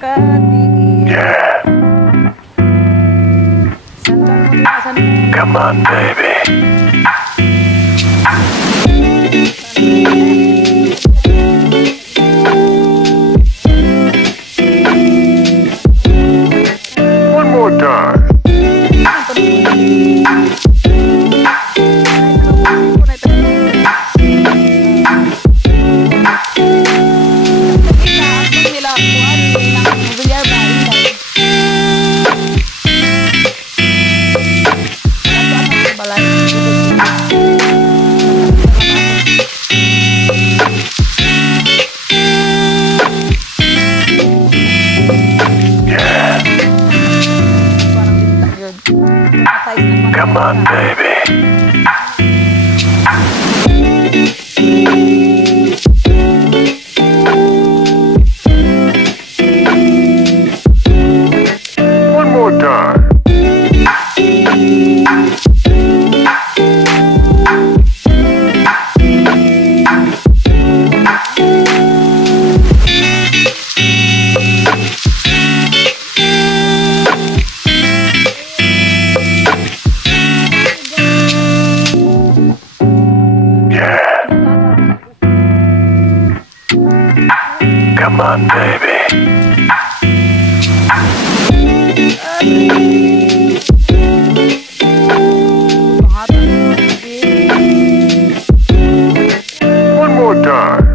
makatiis. Yeah. Sandal mo din, sandal. Come on, baby. One more time. Yeah. Come on, baby. One more time. Yeah. Come on, baby. One more time.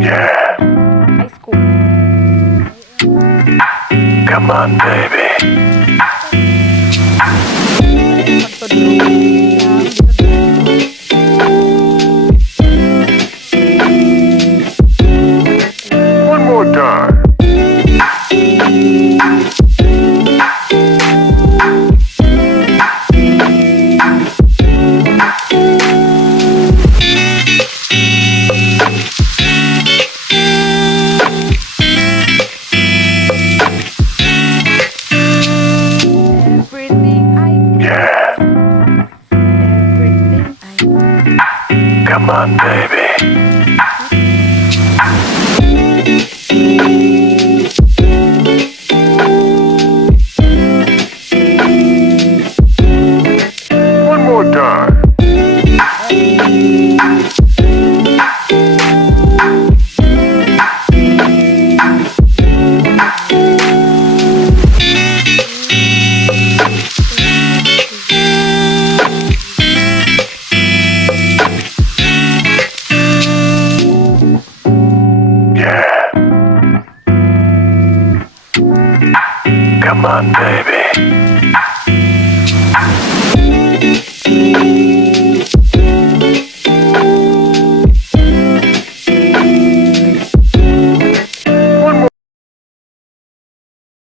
Yeah. Come on, baby. One more time. Yeah. Come on, baby. One more time. Yeah. Come on, baby.